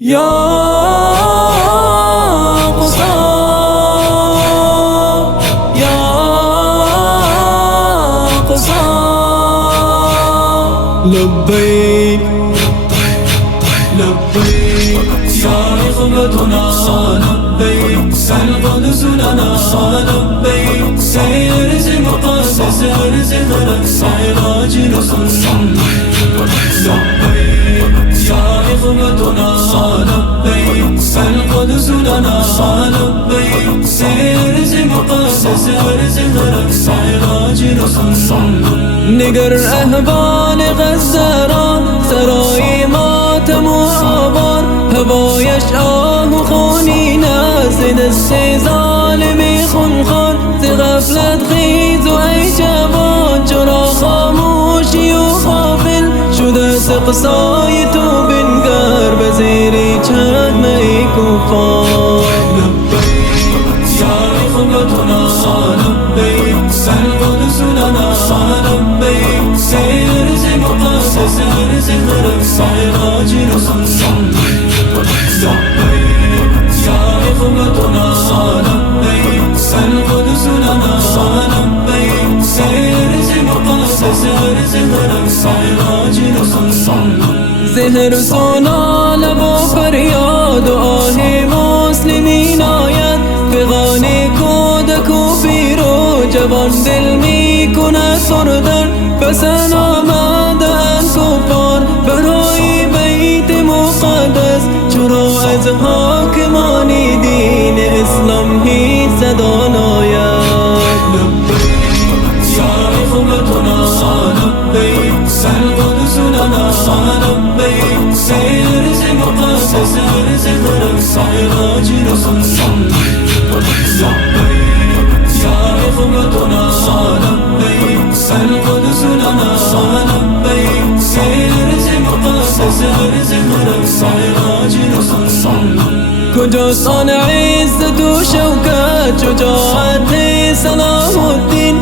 يا قصار يا قصار لبيك لبيك يا رغبتنا لبيك القدس لنا لبيك سيرز مقدس ارز لك سراج رسول لبيك يا رغبتنا لبيك القدس لنا لبيك سيرز مقدس ارز لك سراج رسول نگر احوال غزاران سرای ماتم و آبان هوایش آه و خونی ناز دست ظالمی خونخوار ز غفلت خیز و ای جوان چرا خاموشی و غافل شده سقسای تو بنگر به زیر چشم ای کفار لبیک یا رغبتنا لبیک القدس لنا لبیک سیرز مقدس ارز لك سراج رسول لبيك يا رغبتنا لبيك القدس لنا لبيك سيرز مقدس ارز لك سراج رسول زهر سونا لب و فریاد و آه مسلمین آید فغان کودک و پیر و جوان دل می کند پردر پسن آمدن کفار برای بیت مقدس چرا از حاکمان دین اسلام هیچ صدا ناید لبیک یا رغبتنا لبیک القدس لنا لبیک سیرز مقدس ارز لك سراج رسول لبیک یا رغبتنا لبیک القدس لنا لبیک سیرز مقدس ارز لك سراج رسول کجاست آن عزت و شوکت شجاعت صلاح الدین